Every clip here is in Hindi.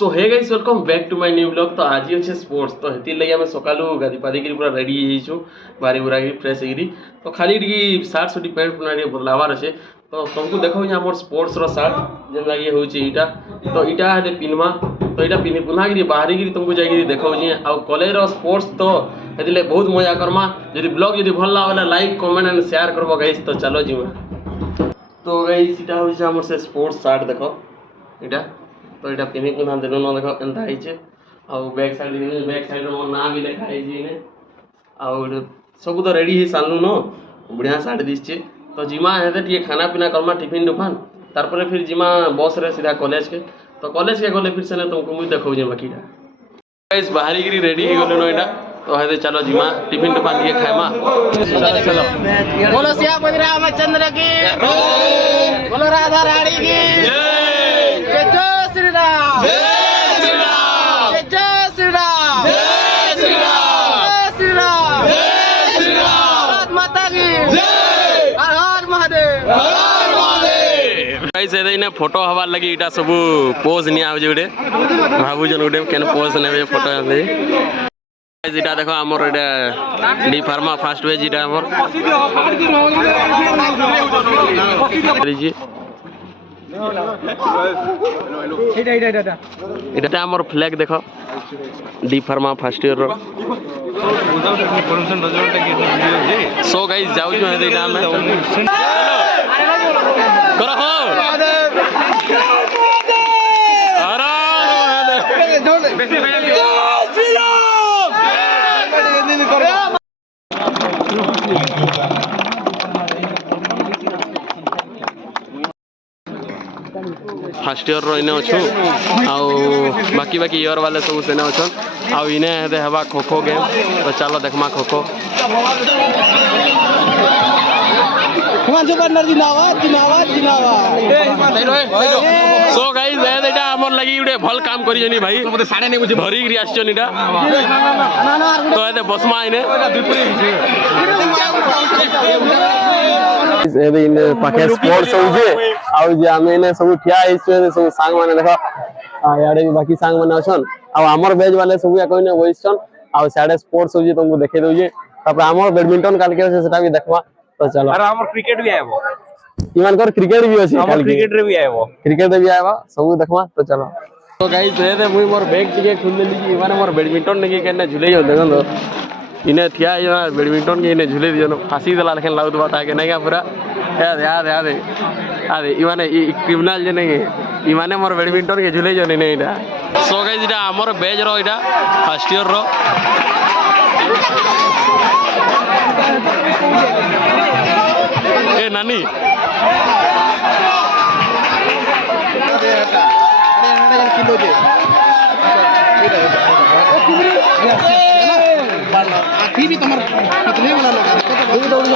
So hey guys welcome back to my new blog. तो आज अच्छे स्पोर्ट्स तो हेती लगे आम सकालू गाधी पादी पूरा रेडी हो बारी बुरा फ्रेश होगी तो खाली सार्ट सुटी पैंट पुना बदलावार अच्छे तो तुमको देखो आम स्पोर्ट्स सार्ट जेनता ये हूँ यहाँ तो यहाँ पिन्मा तो यहाँ पिन्ही पुना बाहर तुमको जाकि देखा आउ कॉलेज स्पोर्ट्स तो ये बहुत मजा करमा जब ब्लॉग जब भल लगा लाइक कमेंट एंड शेयर करब गाइस। तो चलो जीवा तो गाइस यहाँ हूँ आम से स्पोर्ट्स सार्ट देख यहाँ तो यहाँ पिन्ही पुना देनु न देख एंता है आउ बैक साइड मोर ना भी लिखा है आउ सब तो रेडी हो सारू न बढ़िया सार्ट दिशे तो जिमा हेते टे खाना पीना करमा टिफिन टुफान तारपर फिर जिमा बस रे सीधा कॉलेज के तो कॉलेज के गले फिर से तुमको मुझे देखा बाकी गाइस बाहरी गिरी रेडी हो गलो न तो हेते चलो जिमा टिफिन टुफान ये खाएमा चलो चलो बोलो सियापति रामचंद्र की बोलो राधा रानी की जय जय श्री राम जय श्री राम जय श्री राम जय श्री राम जय श्री राम जय श्री राम भारत माता की जय हर हर महादेव हर हर महादेव। गाइस एदे इने फोटो हवार लगी इटा सब पोज निया होजे उडे भाबू जन उडे केन पोज नेबे फोटो आबे गाइस इटा देखो हमर इटा डी फार्मा फास्ट वेज इटा हमर लीजिए এটা আমার ফ্ল্যাগ দেখো D Pharma first year so guys যাও जो है এটা আমরা করো হো फास्ट इयर रो अच्छु आउ बाकी बाकी इयर वाले सब सेने अच्छन आउ इने हवा खो खो गेम तो चलो देखमा खो खो सो गाइस एटा हमर लगी उडे भल काम करी जनी भाई मते साडे नै बुझी भरी गिरी आछन इटा तो एते बसमा इने एदे इन पाखे स्पोर्ट्स होजे आउ जे आमे ने सब ठिया आइछे सब सांग माने देखो याडे भी बाकी सांग माने अछन आ हमर बैच वाले सब या कोइने वइछन आ साडे स्पोर्ट्स होजे तुमको देखे दोजे तापर हमर बैडमिंटन काल के सेटा भी देखवा तो चलो अरे हमर क्रिकेट भी आइबो इमान कर क्रिकेट भी अछि हमर क्रिकेट रे भी आइबो क्रिकेट भी आइबा सब देखवा तो चलो तो गाइस एदे मुई मोर बैग टिके खुल देली कि इमान मोर बैडमिंटन नेकी केने झुले हो देखन तो इने थिया बैडमिंटन के इने झुले दियो फांसी देला लेकिन लाउद बाता के नहीं पूरा याद याद याद याद इमाने क्रिमिनल जे नहीं इमाने मोर बैडमिंटन के झुले जो नहीं इटा सो गाइस इटा हमर बैच रो इटा फर्स्ट ईयर रो ए नानी किलो जे आखी भी तुम्हारे पतले वाला लगा दे दौड़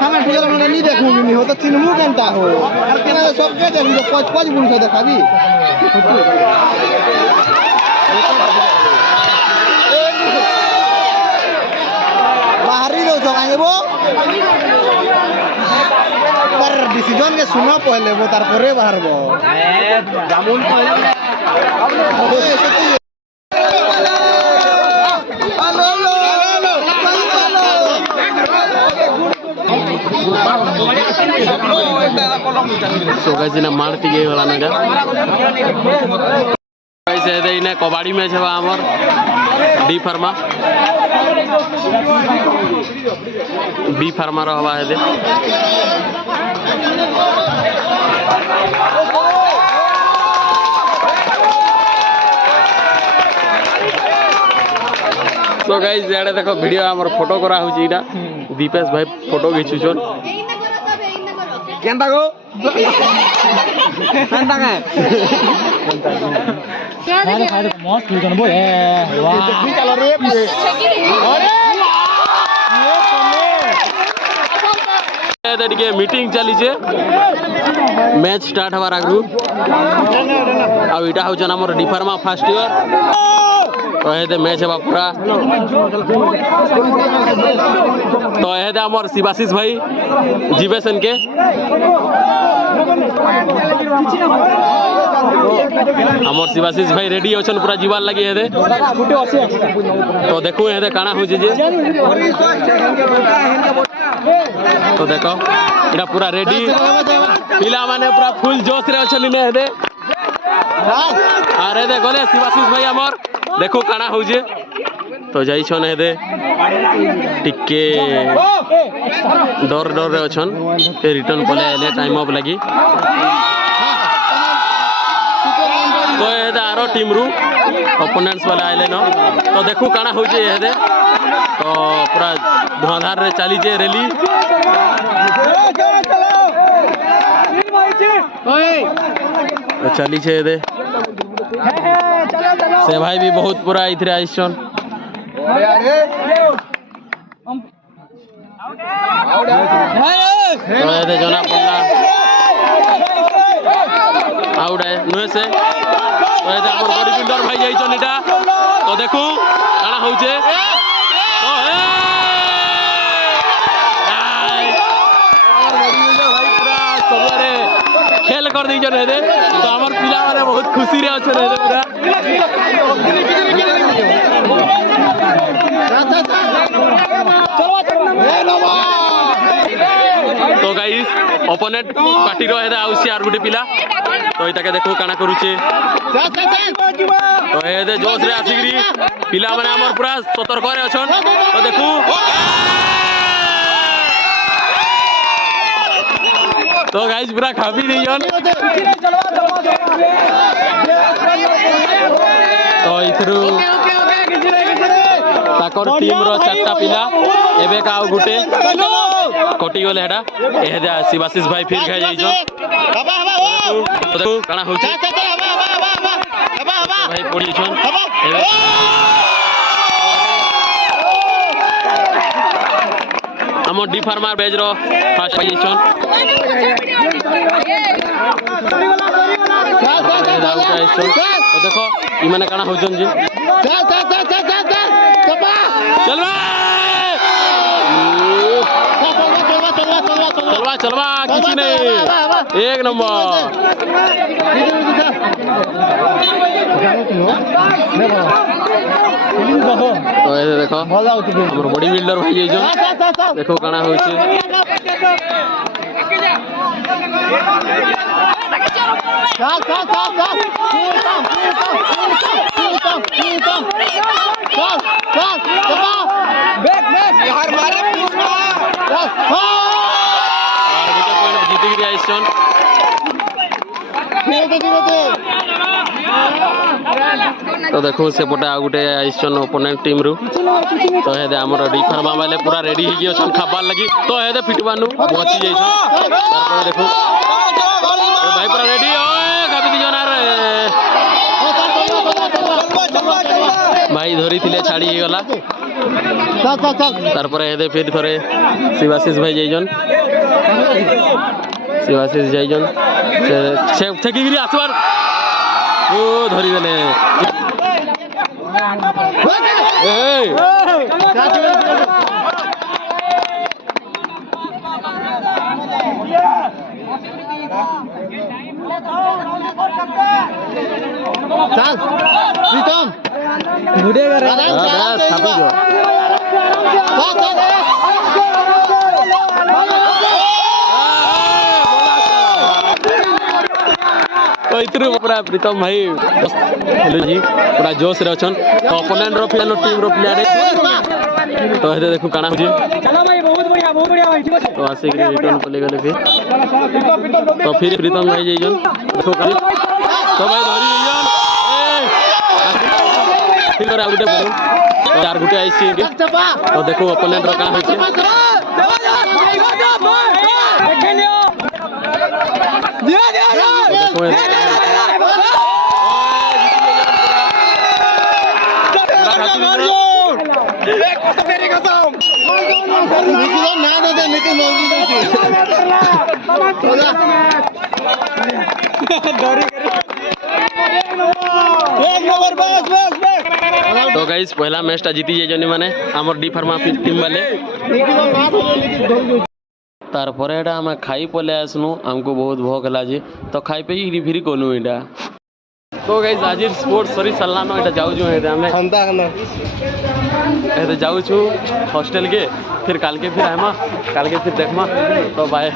हम ठेला वाला नहीं देखूंगी नहीं हो तो चिन्हू केनता हो और केना सब के देखू तो पांच पांच गुण से देखाबी बाहरी दो जगाए वो पर डिसीजन के सुना पहले वो तार करे बाहर वो जामुन पहले मारती गई वाला ना कैसे इन्हें कबाड़ी मैच है हमर डी फार्मा बी फार्मा रहा है तो गाइस याडे देखो वीडियो हमर फोटो करा होची इटा दीपेश भाई फोटो खींचुछन केनता गो केनता का अरे फाइट मस्त हो जन बो ए वाह चलो रे अरे ये तरीके मीटिंग चली छे मैच स्टार्ट हवार आगु आ इटा हो जन हमर डी फार्मा फर्स्ट ईयर तो ये मैच है पूरा तो ये आमर शिवाशीष भाई जीवे सेन के आमर शिवाशीष भाई रेडी अछन पूरा जीवार लगी ये तो देखो ये काना हो जे तो देखो इटा पूरा रेडी पिला माने पूरा फुल जोश रे अछन ने दे अरे दे गले शिवाशीष भाई आमर देखो काना हो जे तो जाई छन दे टिके डर डर रे अछन ते रिटर्न पले आले टाइम ऑफ लगी तो ये आरो टीम रु ओपोनेंट्स वाला आइले न तो देखो काना हो जे ये दे तो पूरा धुआंधार रे चली जे रैली तो चली छे दे से भाई भी बहुत पूरा इथरे आइछन तो ये दे जना पड़ला आउट है नुहे से तो ये हमर बॉडी बिल्डर भाई जाइछन इटा तो देखो काना होउछे तो हे भाई पूरा सबरे खेल कर दी जन हेदे तो हमर पिला माने बहुत खुशी रे अछन हेदे पूरा तो गाइस ओपोनेंट पार्टी रो हेदे आउसी आर गुटे पिला तो इता के देखो काना करूचे तो हेदे जोश रे आसीगरी पिला माने हमर पूरा सतर्क रे अछन तो देखो तो गाइस पूरा खाबी नहीं जन तो इथरु ताकर टीम रो चारटा पिला एबे का गुटे कटी गले हेडा एहे शिवाशीष भाई फिर खाई जाइछन तो काना होछि भाई पड़ी छन हम डी फार्मर बेज रो फास्ट पाई छन तो देखो ई माने काना होछन जी चल चलवा चलवा किसी नहीं एक नंबर तो ऐसे देखो हमर बॉडी बिल्डर भाई जो देखो काना होइछे तो देखो से पटे आ गुटे आइसन ओपोनेंट टीम रु तो हेदे हमर डी फार्मा वाले पूरा रेडी ही अछन खाबार लगी तो हेदे फिटबानु पहुंची जाइछन तारपर देखो ओ भाई पूरा रेडी ओए खाबी दी जनार भाई धरी थिले छाड़ी ही गला तारपर हेदे फिर थरे शिवाशीष भाई जाइजन शिवाशीष जाइजन से छेकीगिरी आसबार ओ धरी देले प्रीतम तो इतने पूरा प्रीतम भाई हेलो जी पूरा जोश रे अछन तो ओपोनेंट रो प्लेयर टीम रो प्लेयर तो हेदे देखो काना हो जी चलो भाई बहुत बढ़िया भाई ठीक है तो आसे के रिटर्न पले गले फिर तो फिर प्रीतम भाई जाइजन देखो काली तो भाई धरी जाइजन ए फिर करा गुटे बोल तो चार गुटे आइसी तो देखो ओपोनेंट रो काना होइछे तो गाइस पहला मैचटा जीती जाइछनी माने हमर डी फार्मा टीम वाले तार परे एटा हम खाई पले आसनु हमको बहुत भोक लाजे तो खाई पे ही फिर कोनु एटा तो गाइस आज स्पोर्ट्स सरी सल्लानो एटा जाउ जो हेते हमें खंता ना एते जाउ छु हॉस्टल के फिर काल के फिर आमा काल के फिर देखमा तो बाय।